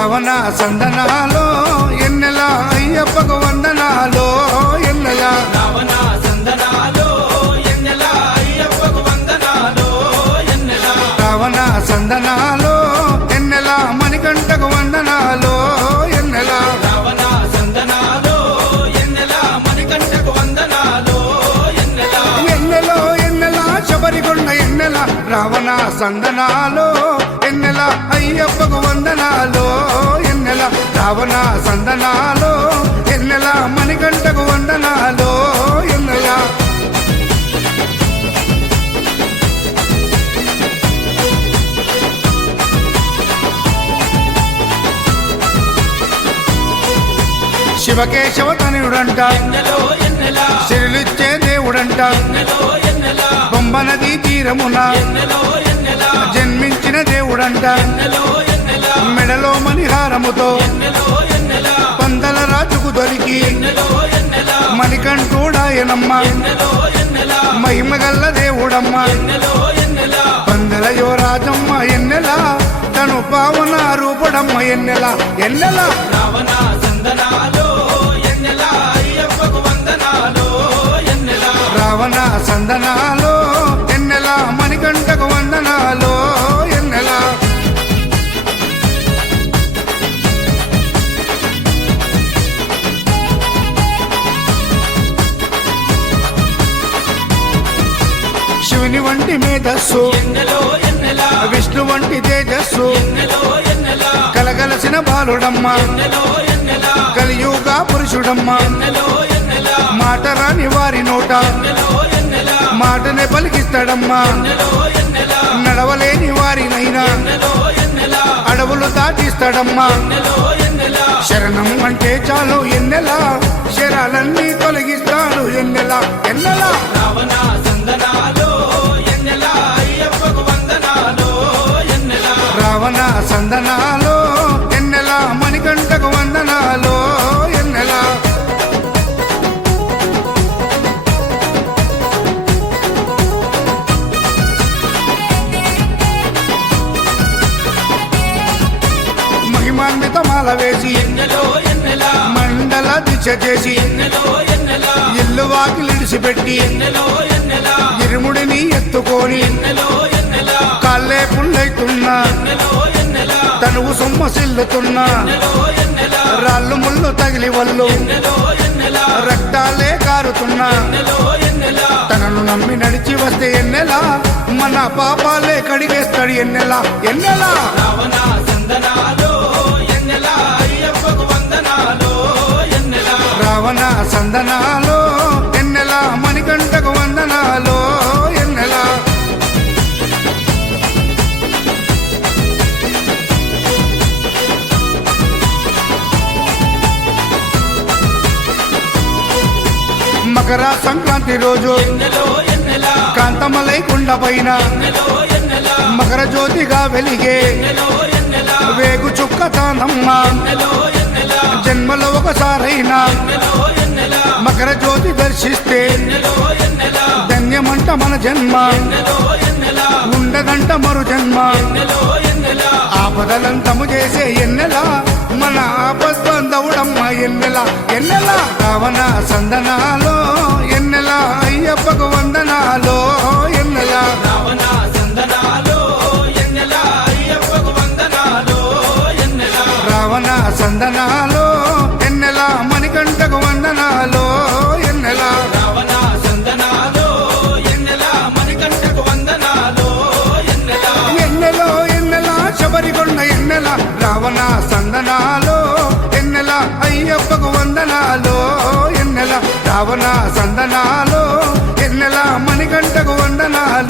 రావణ సందనాలో ఎన్నెల అయ్యప్పకు వందనాలో ఎన్నెల రావణ సందనాలో ఎన్నెల అయ్యప్పకు వందనాలో ఎన్నెల రావణ సందనాలో ఎన్నెల మణికంఠకు వందనాలో ఎన్నెల రావణ సందనాలో ఎన్నెల మణికంఠకు వందనాలో ఎన్నెల ఎన్నెలో ఎన్నెల శబరికొండ ఎన్నెల రావణ సందనాలో ఎన్నెల అయ్యప్పకు వందనాలో ఎన్నెల రావణ సందనాలో ఎన్నెల మణికంఠకు వందనాలో ఎన్నెల శివకేశవ తనయుడంట ఎన్నెలో ఎన్నెల సిరులిచ్చే దేవుడంట ఎన్నెలో ఎన్నెల బొమ్మ నదీ తీరమున ఎన్నెలో ఎన్నెల జన్మించిన దేవుడంట ఎన్నెలో ఎన్నెల మెడలో మణిహారముతో ఎన్నెలో ఎన్నెల పందల రాజుకు దొరికి ఎన్నెలో ఎన్నెల మణికంఠుడాయనమ్మ ఎన్నెలో ఎన్నెల మహిమగల్ల దేవుడమ్మ ఎన్నెలో ఎన్నెల పందల యువరాజమ్మ ఎన్నెల తను పావన రూపుడమ్మ ఎన్నెల ఎన్నెల రావణ సందనాలో ఎన్నెల అయ్యప్పకు వందనాలో ఎన్నెల రావణ సందనాలో ఎన్నెల మణికంఠకు వందనాలో ఎన్నెల శివుని వంటి మేధస్సు ఎన్నెలో ఎన్నెల విష్ణు వంటి తేజస్సు ఎన్నెలో ఎన్నెల కలగలసిన బాలుడమ్మ ఎన్నెలో ఎన్నెల కలియుగ పురుషుడమ్మ ఎన్నెలో ఎన్నెల మాట రాని వారి నోట ఎన్నెలో ఎన్నెల మాటనే పలికిస్తాడమ్మా ఎన్నెలో ఎన్నెల నడవలేని వారినైనా ఎన్నెలో ఎన్నెల అడవులు దాటిస్తాడమ్మా ఎన్నెలో ఎన్నెల శరణం అంటే చాలు ఎన్నెల శరాలన్నీ తొలగిస్తాడు ఎన్నెల ఎన్నెల రావణ సందనాలో ఎన్నెల అయ్యప్పకు వందనాలో ఎన్నెల రావణ సందనాలో ఎన్నెల మణికంఠకు వందనాలో ఎన్నెల మహిమాన్విత మాల వేసి ఎన్నెలో ఎన్నెల మండల దీక్ష చేసి ఎన్నెలో ఎన్నెల ఇల్లు వాకిలిడిసిపెట్టి ఎన్నెలో ఎన్నెల ఇరుముడిని ఎత్తుకొని ఎన్నెలో ఎన్నెల కాళ్ళే పుల్లైతున్నా ఎన్నెలో ఎన్నెల తనువు సొమ్మసిల్లుతున్నా ఎన్నెలో ఎన్నెల రాళ్ళు ముళ్ళు తగిలి వల్లు ఎన్నెలో ఎన్నెల రక్తాలే కారుతున్నా ఎన్నెలో ఎన్నెల తనను నమ్మి నడిచి వస్తే ఎన్నెల మన పాపాలే కడిగేస్తాడు ఎన్నెల ఎన్నెల రావణ సందనాలో ఎన్నెల అయ్యప్పకు వందనాలో ఎన్నెల రావణ సందనాలో ఎన్నెల మణికంఠకు వందనాలో ఎన్నెల మకర సంక్రాంతి రోజు ఎన్నెలో ఎన్నెల కాంతమలై కొండ పైన ఎన్నెలో ఎన్నెల మకర జ్యోతిగా వెలిగే ఎన్నెలో ఎన్నెల వేగు చుక్కతానమ్మ ఎన్నెలో ఎన్నెల జన్మలో ఒకసారైనా ఎన్నెలో ఎన్నెల మకర జ్యోతి దర్శిస్తే ఎన్నెలో ఎన్నెల ధన్యమంట మన జన్మ ఎన్నెలో ఎన్నెల ఉండగంట మరు జన్మ ఎన్నెలో ఎన్నెల ఆపదలంతము చేసే ఎన్నెల మన ఆపస్బంధవుడమ్మ ఎన్నెల ఎన్నెల రావణ సందనాలో ఎన్నెల అయ్యప్పకు వందనాలో ఎన్నెల రావణ సందనాలో ఎన్నెల అయ్యప్పకు వందనాలో ఎన్నెల రావణ సందనాలో ఎన్నెల మణికంఠకు వందనాలో ఎన్నెల రావణ సందనాలో ఎన్నెల మణికంఠకు వందనాలో ఎన్నెల ఎన్నెలో ఎన్నెల శబరికొండ ఎన్నెల రావణ సందనాలో ఎన్నెల అయ్యప్పకు వందనాలో ఎన్నెల రావణ సందనాలో ఎన్నెల మణికంఠకు వందనాలో